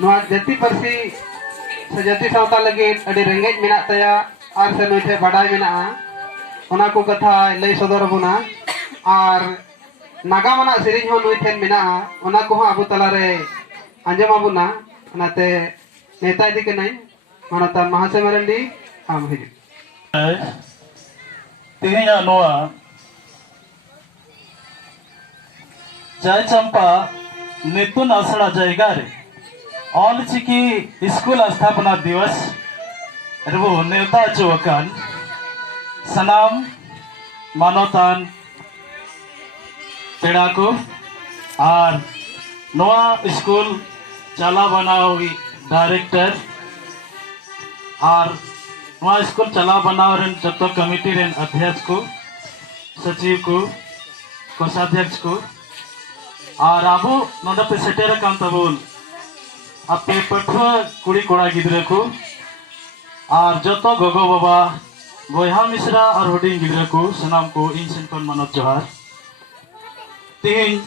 जाति पार्सी से जाति सावता लगे अड़ी रेंगेज मेना तया आर से नोइथे बाडाय मेना ओना को कथा लय सदर बना और नागा मना सेरिंग हो नोइथे मेना ओना को अबु तलारे अंजम अबुना ओनाते नेता इदी के नहीं मनता महासे मरंडी आम हिजु तेहेया नोआ जय चंपा नितुन असड़ा जायगा रे ऑल चिकी स्कूल स्थापना दिवस रेबो नेता चुवकान सनाम मानवतान पेड़ा को और नोआ स्कूल चला बनाओ डायरेक्टर और नोआ स्कूल चला बनाओ रेन जतो कमिटी रेन अध्यक्ष को सचिव को कोषाध्यक्ष को और आबो नोडा पे सेटेर कान तबुल आपे पठुआ कुड़ी कोड़ा गिद्रे को और जतो गोगो बाबा बोहा मिश्रा और हुडिंग गिद्रे को सनाम को इन सेनकन मानव जोहार तीन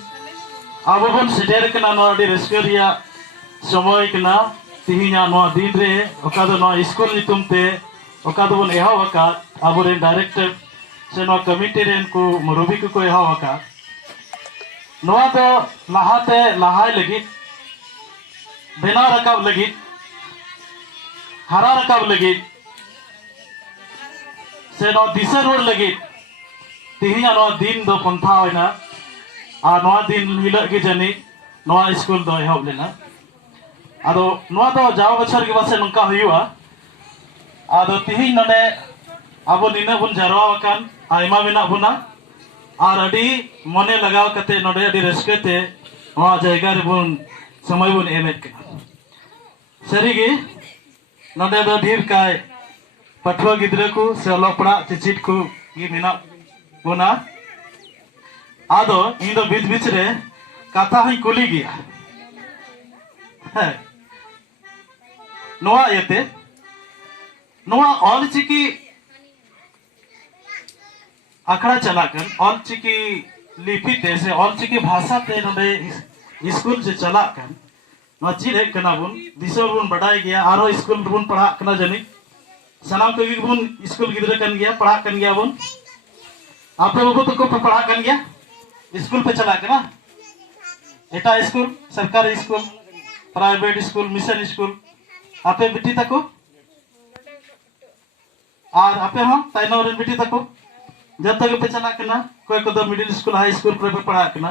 आबो बन सेटेर कना नोडी रेस्करिया समय कना तीहिना नो दिन रे ओका दो नो स्कूल नितुम ते ओका दो बन एहा वका आबो रे डायरेक्टर से नो कमिटी रेन को मुरबी को एहा वका नोआ तो लहाते लहाय लगी बेना रकाब लगी हरा रकाब लगी से नो दिशा रोड लगी तिहिया नो दिन दो पंथा होइना आ नो दिन हिलक के जनी नो स्कूल दो एहब लेना आदो नो दो जाव बछर के बासे नंका हुआ आदो तिहि नने आबो निना बुन जारवा वकान आयमा मेना बुना और अड़ी मने लगाव कते नोडे अड़ी रस्कते वा जायगा रे बुन समय बुन एमेट के सरीगे नोडे दो ढेर काय पठवा गिद्रे को से अलोपड़ा चिचिट को ये मिना बुना आदो इन दो बीच बीच रे कथा ही कुली गया है नोआ येते नोआ ऑल चिकी आखड़ा चलाकर ऑल चिकी लिपि ते से ऑल चिकी भाषा ते नोडे स्कूल से चलाकर नो चीज है कना बुन दिसो बुन बढ़ाई गया आरो स्कूल बुन पढ़ा कना जनी सनाम को भी बुन स्कूल गिदरे कन गया पढ़ा कन गया बुन आपे बाबू तो को पढ़ा कन गया स्कूल पे चला के ना एटा स्कूल सरकारी school private school mission school आपे बेटी तको और आपे हम ताइनो रे बेटी तको जब तक पे चला के ना कोई को मिडिल स्कूल हाई स्कूल पे पढ़ा के ना